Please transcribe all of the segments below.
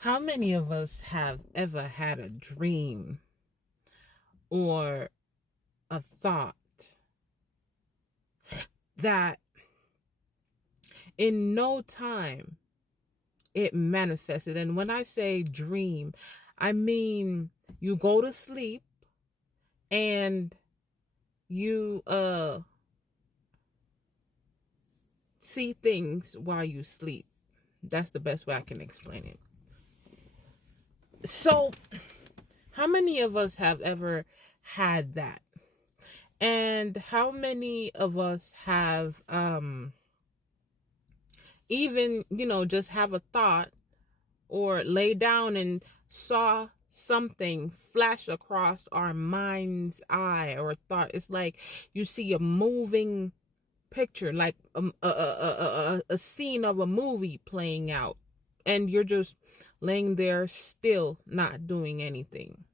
How many of us have ever had a dream or a thought that in no time it manifested? And when I say dream, I mean you go to sleep and you see things while you sleep. That's the best way I can explain it. So, how many of us have ever had that? And how many of us have even, just have a thought or lay down and saw something flash across our mind's eye or thought? It's like you see a moving picture, like a scene of a movie playing out, and you're just laying there still, not doing anything.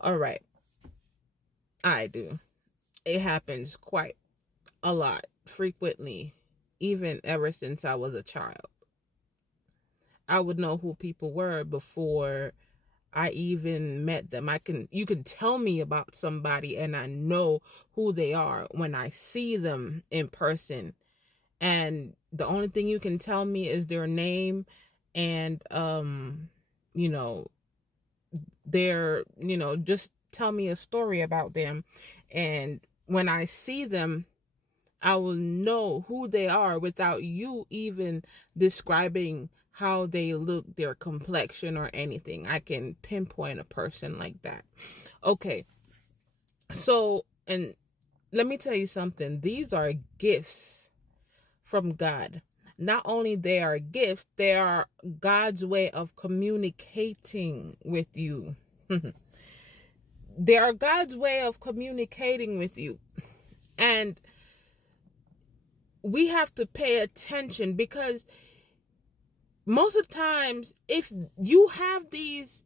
All right, I do. It happens quite a lot, frequently, even ever since I was a child. I would know who people were before I even met them. You can tell me about somebody and I know who they are when I see them in person. And the only thing you can tell me is their name and you know, just tell me a story about them. And when I see them, I will know who they are without you even describing how they look, their complexion, or anything. I can pinpoint a person like that. Okay. So, and let me tell you something. These are gifts from God. Not only they are gifts, they are God's way of communicating with you. They are God's way of communicating with you. And we have to pay attention, because most of the times, if you have these,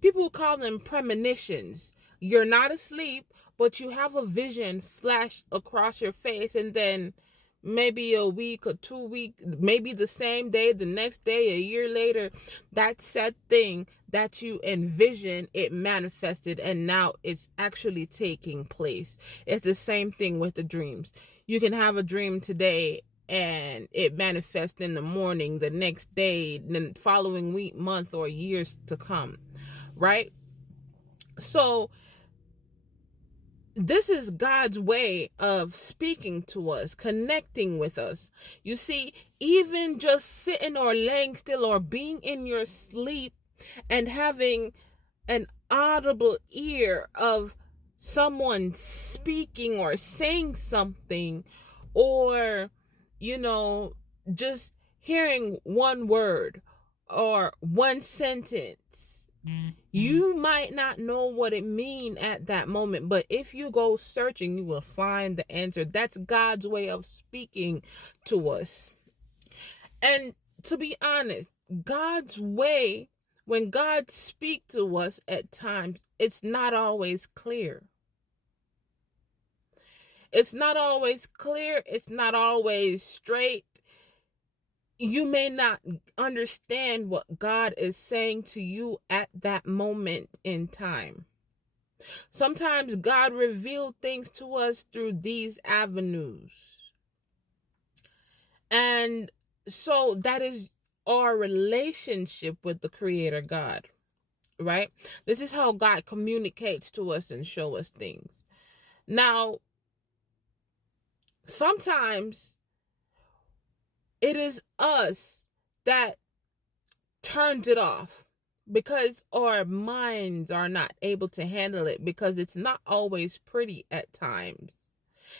people call them premonitions. You're not asleep, but you have a vision flash across your face, and then maybe a week or 2 weeks, maybe the same day, the next day, a year later, that said thing that you envision, it manifested, and now it's actually taking place. It's the same thing with the dreams. You can have a dream today and it manifests in the morning, the next day, the following week, month, or years to come, right? So this is God's way of speaking to us, connecting with us. You see, even just sitting or laying still or being in your sleep and having an audible ear of someone speaking or saying something, or, just hearing one word or one sentence. You might not know what it means at that moment, but if you go searching, you will find the answer. That's God's way of speaking to us. And to be honest, God's way, when God speaks to us at times, it's not always clear. It's not always clear. It's not always straight. You may not understand what God is saying to you at that moment in time. Sometimes God revealed things to us through these avenues. And so that is our relationship with the Creator God, right? This is how God communicates to us and show us things. Now, sometimes it is us that turns it off because our minds are not able to handle it, because it's not always pretty at times.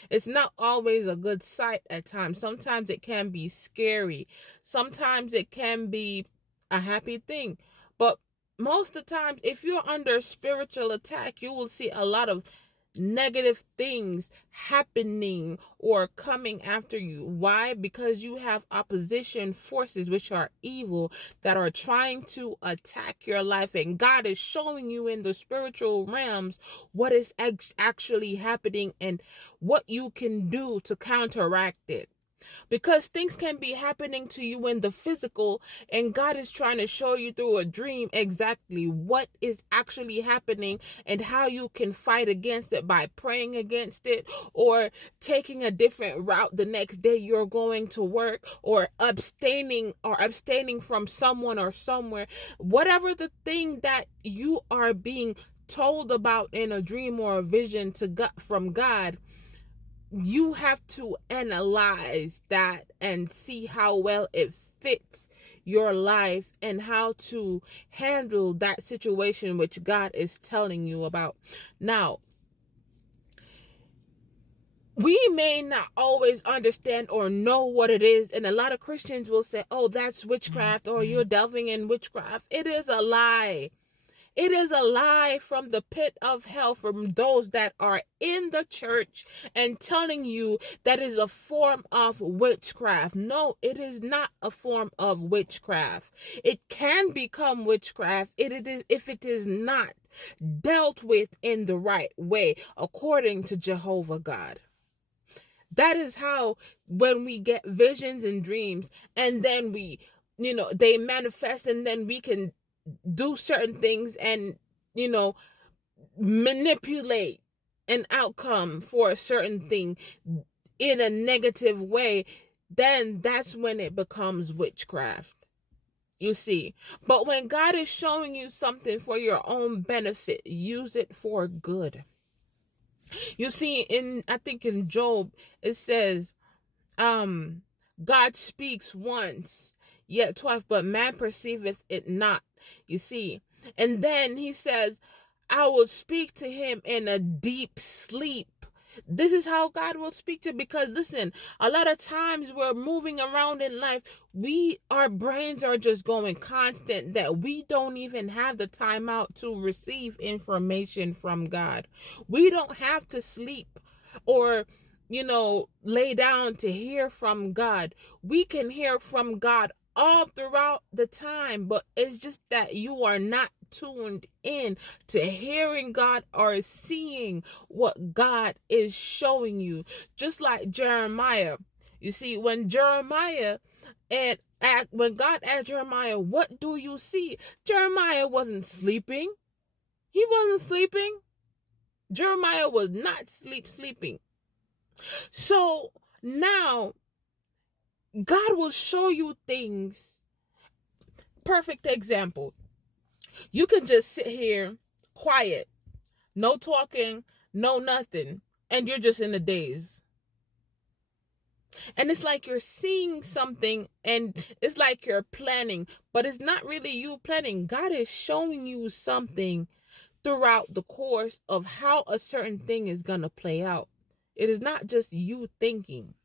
It's not always a good sight at times. Sometimes it can be scary. Sometimes it can be a happy thing. But most of the time, if you're under spiritual attack, you will see a lot of negative things happening or coming after you. Why? Because you have opposition forces, which are evil, that are trying to attack your life, and God is showing you in the spiritual realms what is actually happening and what you can do to counteract it. Because things can be happening to you in the physical, and God is trying to show you through a dream exactly what is actually happening and how you can fight against it by praying against it, or taking a different route the next day you're going to work, or abstaining from someone or somewhere. Whatever the thing that you are being told about in a dream or a vision from God, you have to analyze that and see how well it fits your life and how to handle that situation which God is telling you about. Now, we may not always understand or know what it is, and a lot of Christians will say, oh, that's witchcraft, or you're delving in witchcraft. It is a lie. It is a lie from the pit of hell, from those that are in the church and telling you that is a form of witchcraft. No, it is not a form of witchcraft. It can become witchcraft if it is not dealt with in the right way, according to Jehovah God. That is how, when we get visions and dreams, and then they manifest, and then we can do certain things and manipulate an outcome for a certain thing in a negative way, then that's when it becomes witchcraft, you see. But when God is showing you something for your own benefit, use it for good. You see, I think in Job it says, God speaks once, yet twice, but man perceiveth it not. You see. And then he says, I will speak to him in a deep sleep. This is how God will speak to, because listen, a lot of times we're moving around in life. Our brains are just going constant, that we don't even have the time out to receive information from God. We don't have to sleep or lay down to hear from God. We can hear from God all throughout the time, but it's just that you are not tuned in to hearing God or seeing what God is showing you. Just like Jeremiah. You see, when God asked Jeremiah, what do you see? Jeremiah wasn't sleeping. He wasn't sleeping. Jeremiah was not sleeping. So now God will show you things. Perfect example. You can just sit here quiet, no talking, no nothing, and you're just in a daze. And it's like you're seeing something, and it's like you're planning, but it's not really you planning. God is showing you something throughout the course of how a certain thing is going to play out. It is not just you thinking.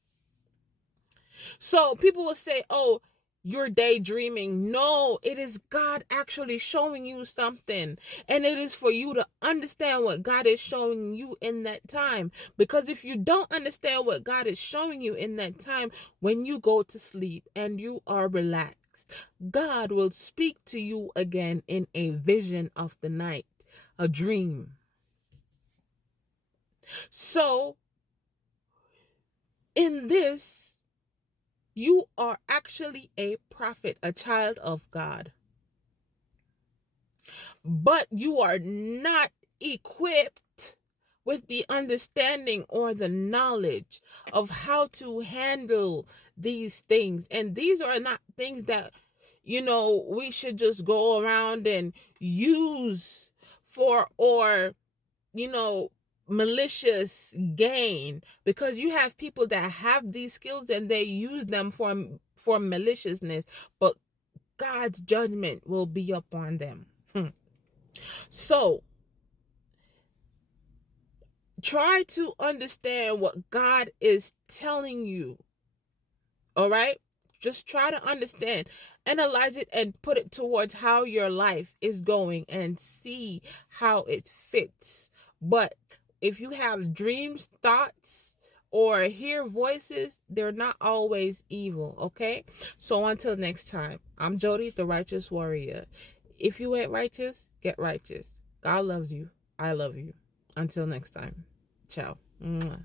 So people will say, oh, you're daydreaming. No, it is God actually showing you something. And it is for you to understand what God is showing you in that time. Because if you don't understand what God is showing you in that time, when you go to sleep and you are relaxed, God will speak to you again in a vision of the night, a dream. So, in this, you are actually a prophet, a child of God. But you are not equipped with the understanding or the knowledge of how to handle these things. And these are not things that, we should just go around and use for, or, malicious gain, because you have people that have these skills and they use them for maliciousness, but God's judgment will be upon them. So try to understand what God is telling you. All right, just try to understand, analyze it, and put it towards how your life is going and see how it fits. But if you have dreams, thoughts, or hear voices, they're not always evil, okay? So until next time, I'm Jody, the Righteous Warrior. If you ain't righteous, get righteous. God loves you. I love you. Until next time. Ciao. Mwah.